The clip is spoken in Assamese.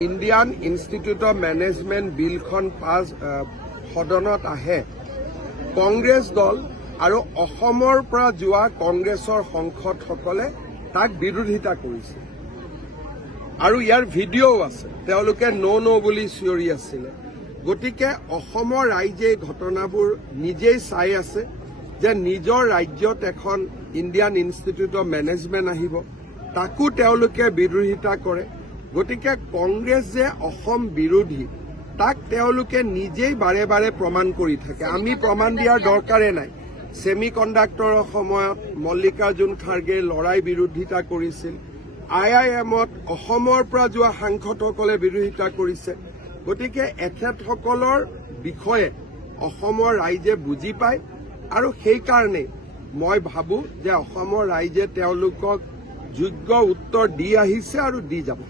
ইণ্ডিয়ান ইনষ্টিটিউট অফ মেনেজমেণ্ট বিলখন পাছ সদনত আহে কংগ্ৰেছ দল আৰু অসমৰ পৰা যোৱা কংগ্ৰেছৰ সাংসদসকলে তাক বিৰোধিতা কৰিছে আৰু ইয়াৰ ভিডিঅ'ও আছে। তেওঁলোকে ন' বুলি চিঞৰি আছিলে। গতিকে অসমৰ ৰাইজে ঘটনাবোৰ নিজেই চাই আছে যে নিজৰ ৰাজ্যত এখন ইণ্ডিয়ান ইনষ্টিটিউট অফ মেনেজমেণ্ট আহিব, তাকো তেওঁলোকে বিৰোধিতা কৰে। গতিকে কংগ্ৰেছ যে অসম বিৰোধী তাক তেওঁলোকে নিজেই বাৰে বাৰে প্ৰমাণ কৰি থাকে। আমি প্ৰমাণ দিয়াৰ দৰকাৰে নাই। ছেমি কণ্ডাক্টৰৰ সময়ত মল্লিকাৰ্জুন খাৰ্গে লৰাই বিৰোধিতা কৰিছিল। IIMত অসমৰ পৰা যোৱা সাংসদসকলে বিৰোধিতা কৰিছে। গতিকে এখেতসকলৰ বিষয়ে অসমৰ ৰাইজে বুজি পায় আৰু সেইকাৰণে মই ভাবো যে অসমৰ ৰাইজে তেওঁলোকক যোগ্য উত্তৰ দি আহিছে আৰু দি যাব।